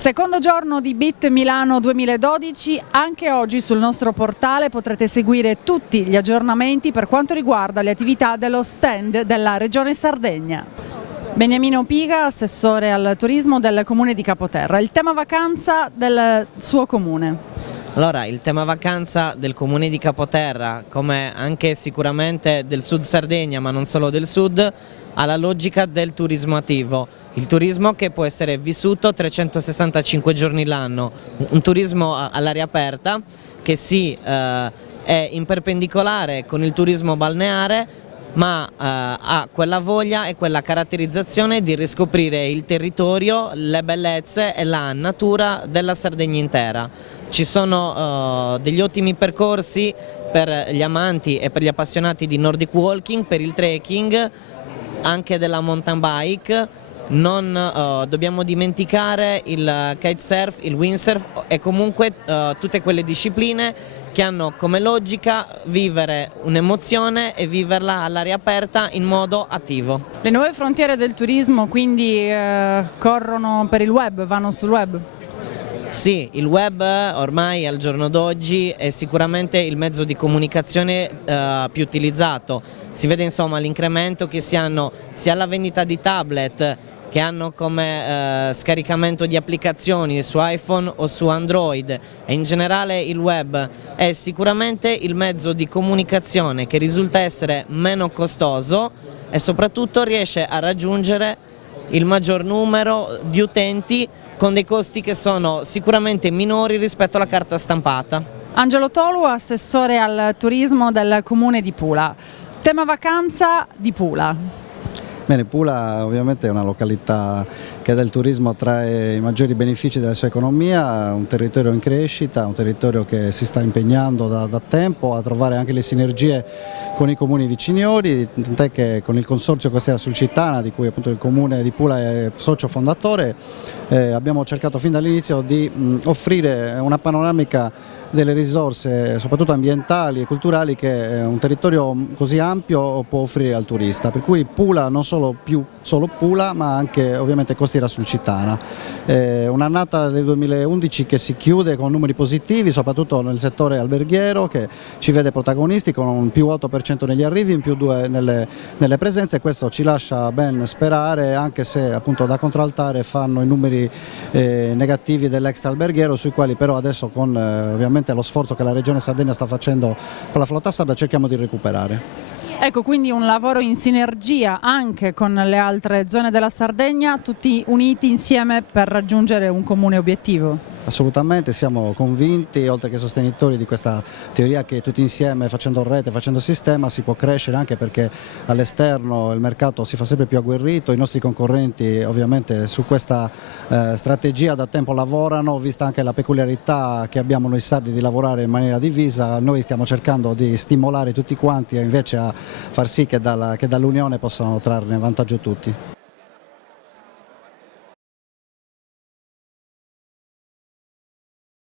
Secondo giorno di BIT Milano 2012, anche oggi sul nostro portale potrete seguire tutti gli aggiornamenti per quanto riguarda le attività dello stand della Regione Sardegna. Beniamino Piga, assessore al turismo del comune di Capoterra. Il tema vacanza del suo comune. Allora, il tema vacanza del comune di Capoterra, come anche sicuramente del sud Sardegna, ma non solo del sud, ha la logica del turismo attivo, il turismo che può essere vissuto 365 giorni l'anno, un turismo all'aria aperta che sì, è in perpendicolare con il turismo balneare, ma ha quella voglia e quella caratterizzazione di riscoprire il territorio, le bellezze e la natura della Sardegna intera. Ci sono degli ottimi percorsi per gli amanti e per gli appassionati di Nordic Walking, per il trekking, anche della mountain bike. Non dobbiamo dimenticare il kitesurf, il windsurf e comunque tutte quelle discipline che hanno come logica vivere un'emozione e viverla all'aria aperta in modo attivo. Le nuove frontiere del turismo quindi corrono per il web, vanno sul web? Sì, il web ormai al giorno d'oggi è sicuramente il mezzo di comunicazione più utilizzato. Si vede insomma l'incremento che si hanno sia alla vendita di tablet che hanno come scaricamento di applicazioni su iPhone o su Android, e in generale il web è sicuramente il mezzo di comunicazione che risulta essere meno costoso e soprattutto riesce a raggiungere il maggior numero di utenti con dei costi che sono sicuramente minori rispetto alla carta stampata. Angelo Tolu, assessore al turismo del comune di Pula. Tema vacanza di Pula. Bene, Pula ovviamente è una località che del turismo trae i maggiori benefici della sua economia, un territorio in crescita, un territorio che si sta impegnando da tempo a trovare anche le sinergie con i comuni viciniori, tant'è che con il Consorzio Costiera Sulcitana, di cui appunto il comune di Pula è socio fondatore, abbiamo cercato fin dall'inizio di offrire una panoramica delle risorse soprattutto ambientali e culturali che un territorio così ampio può offrire al turista, per cui Pula non solo Pula ma anche ovviamente Costiera Sulcitana. Un'annata del 2011 che si chiude con numeri positivi soprattutto nel settore alberghiero, che ci vede protagonisti con un più 8% negli arrivi, in più 2 nelle presenze, e questo ci lascia ben sperare, anche se appunto da contraltare fanno i numeri negativi dell'extra alberghiero, sui quali però adesso con ovviamente lo sforzo che la Regione Sardegna sta facendo con la flotta sarda cerchiamo di recuperare. Ecco, quindi un lavoro in sinergia anche con le altre zone della Sardegna, tutti uniti insieme per raggiungere un comune obiettivo. Assolutamente, siamo convinti, oltre che sostenitori di questa teoria, che tutti insieme, facendo rete, facendo sistema, si può crescere, anche perché all'esterno il mercato si fa sempre più agguerrito, i nostri concorrenti ovviamente su questa strategia da tempo lavorano, vista anche la peculiarità che abbiamo noi sardi di lavorare in maniera divisa. Noi stiamo cercando di stimolare tutti quanti e invece a far sì che dall'unione possano trarne vantaggio tutti.